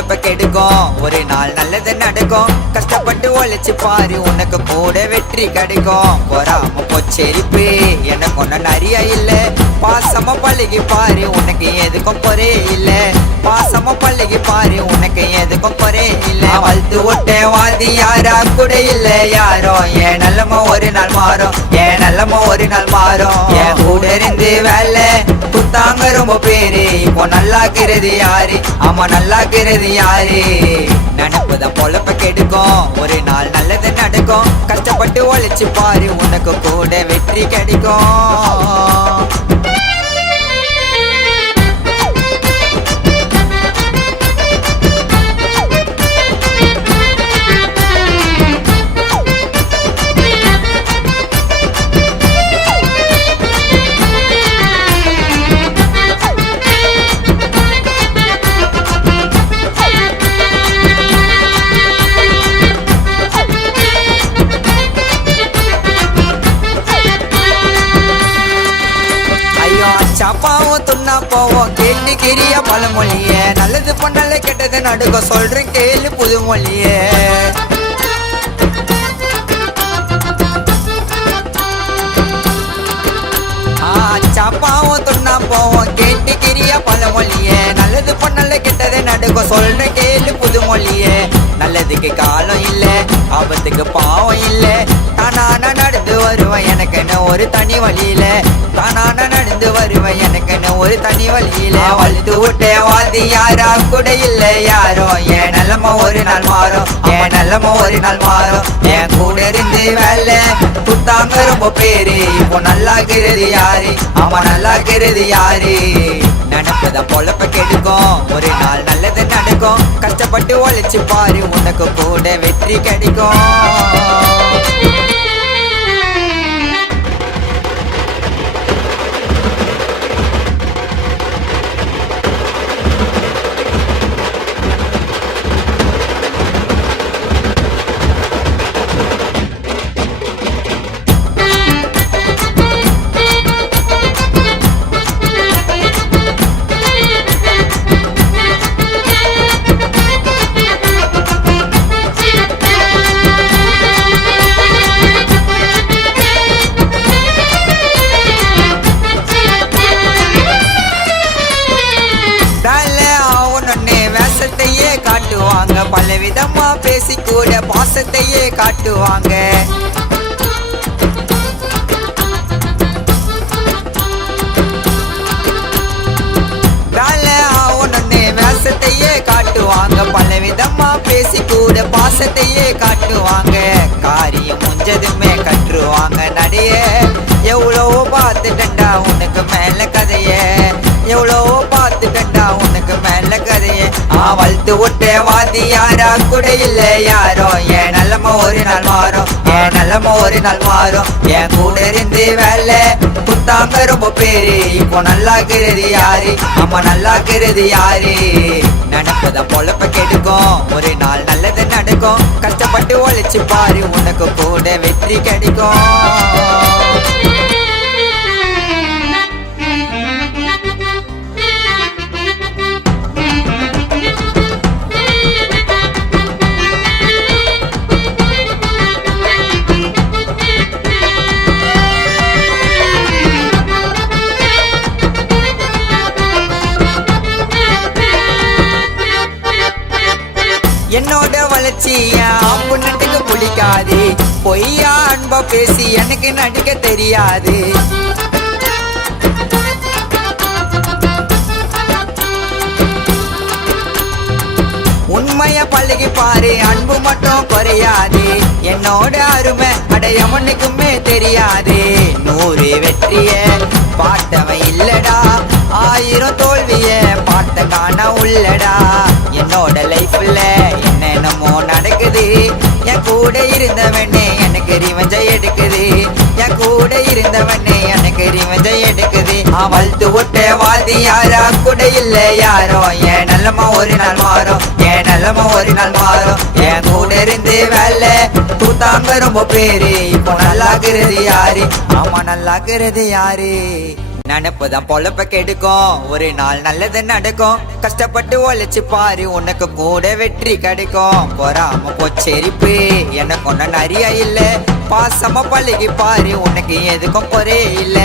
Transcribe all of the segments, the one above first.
பொழப்ப கெடுக்கும் ஒரு நாள் நல்லது நடக்கும் கஷ்டப்பட்டு ஒழிச்சு பாரு உனக்கு கூட வெற்றி கிடைக்கும் பொறாம பொச்செரிப்பு எனக்கு ஒண்ணு நிறைய இல்ல பாசமா பழகி பாரு உனக்கு எதுக்கும் குறையே இல்ல பாசமா பழகி பாரு உனக்கு எதுக்கும் குறையே இல்ல வளர்த்து விட்ட வாதி யாரா கூட இல்ல யாரோ என் நல்லமோ ஒரு நாள் மாறும் என் நல்லமோ ஒரு நாள் மாறும் என் கூட இருந்து வேலை குத்தாங்க ரொம்ப பேரு இப்போ நல்லாக்குறது யாரு ஆமா நல்லாக்குறது யாரு நினைப்புதான் பொழப்ப கெடுக்கும் ஒரு நாள் நல்லது நடக்கும் கஷ்டப்பட்டு ஒழிச்சு பாரு உனக்கு கூட வெற்றி கிடைக்கும் சாப்பாவும் துண்ணா போவோம் கேட்டு கிரிய பழமொழிய நல்லது பண்ணல கெட்டது நடுக்க சொல்றேன் கேளு புதுமொழிய சாப்பாவும் துண்ணா போவோம் கேட்டு கிரிய பழமொழிய நல்லது பண்ணல கெட்டது நடுக்க சொல்றேன் கேளு புதுமொழிய நல்லதுக்கு காலம் இல்ல ஆபத்துக்கு பாவம் இல்ல தானான நடந்து வருவேன் எனக்குன்னு ஒரு தனி வழியில தானான நடந்து வருவேன் எனக்குன்னு ஒரு தனி வழியில வளர்த்து விட்ட வாதி யாரா கூட இல்ல யாரோ என் நல்லமோ ஒரு நாள் மாறும் என் நல்லமோ ஒரு நாள் மாறும் என் கூட இருந்து வேலை குத்தாங்க ரொம்ப பேரு இப்போ நல்லாக்குறது யாரு ஆமா நல்லாக்குறது யாரு நினைப்பதான் பொழப்ப கெடுக்கும் ஒரு நாள் நல்லது நடக்கும் கஷ்டப்பட்டு ஒழிச்சு பாரு உனக்கு கூட வெற்றி கிடைக்கும் காட்டுவாங்க பல விதமா பேசி கூட பாசத்தையே காட்டுவாங்க வேஷத்தையே காட்டுவாங்க பல விதமா பேசி கூட பாசத்தையே காட்டுவாங்க காரியம் முஞ்சதுமே கற்றுவாங்க நடைய எவ்வளவோ பார்த்துட்டா உனக்கு மேல கதைய எவ்வளவோ பார்த்துட்டா உனக்கு மேல கதைய வளர்த்து விட்ட வாதி யாரா கூட இல்ல யாரோ என் நல்லமோ ஒரு நாள் மாறும் என் நல்லமோ ஒரு நாள் மாறும் என் கூட இருந்து வேலை குத்தாங்க ரொம்ப பேரு இப்போ நல்லாக்குறது யாரு ஆமா நல்லாக்குறது யாரு நினைப்பதான் பொழப்ப கெடுக்கும் ஒரு நாள் நல்லது நடக்கும் கஷ்டப்பட்டு ஒழிச்சு பாரு உனக்கு கூட வெற்றி கிடைக்கும் என்னோட வளர்ச்சி பொண்ணுக்கு பிடிக்காது பொய்யா அன்பா பேசி எனக்கு நடிக்க தெரியாது உண்மைய பழகி பாரு அன்பு மட்டும் குறையாது என்னோட அருமை அடையவனுக்குமே தெரியாது 100 வெற்றிய பார்த்தவன் இல்லடா 1000 தோல்விய பார்த்த காண உள்ளடா என்னோட லைஃப்ல என்னென்னமோ நடக்குது என் கூட இருந்தவனே எனக்கு ரிவெஞ்ச எடுக்குது என் கூட இருந்தவனே எனக்கு ரிவெஞ்ச எடுக்குது வளர்த்து விட்ட வாதி யாரா கூட இல்ல யாரோ என் நல்லமா ஒரு நாள் மாறும் என் நல்லமா ஒரு நாள் மாறும் என் கூட இருந்து வேலை தூத்தாங்க ரொம்ப பேரு இப்போ நல்லாக்குறது யாரு ஆமா நல்லாக்குறது யாரு நினைப்புதான் பொழப்ப கெடுக்கும் ஒரு நாள் நல்லது நடக்கும் கஷ்டப்பட்டு உழைச்சு பாரு உனக்கு கூட வெற்றி கிடைக்கும் பொறாம பொச்சரிப்பு எனக்கு ஒண்ணு நிறைய இல்ல பாசமா பழகி பாரு உனக்கு எதுக்கும் குறையே இல்ல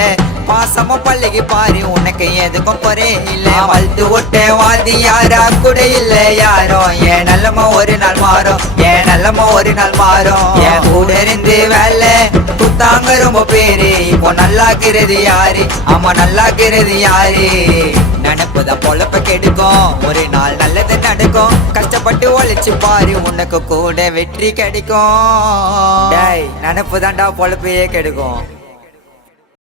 பாசமா பழகி பாரு உனக்கு எதுக்கும் குறையே இல்ல வளர்த்து விட்ட வாதி யாரா கூட இல்ல யாரோ என் நல்லமா ஒரு நாள் மாறும் என் நல்லமா ஒரு நாள் மாறும் என் கூட இருந்து வேலை குத்தாங்க ரொம்ப பேரு இப்போ நல்லாக்குறது யாரு ஆமா நல்லாக்குறது யாரு நினைப்புதான் பொழப்ப கெடுக்கும் ஒரு நாள் நல்லது நடக்கும் கஷ்டப்பட்டு உழைச்சு பாரு உனக்கு கூட வெற்றி கிடைக்கும் நினைப்பு தான்டா பொழப்பையே கெடுக்கும்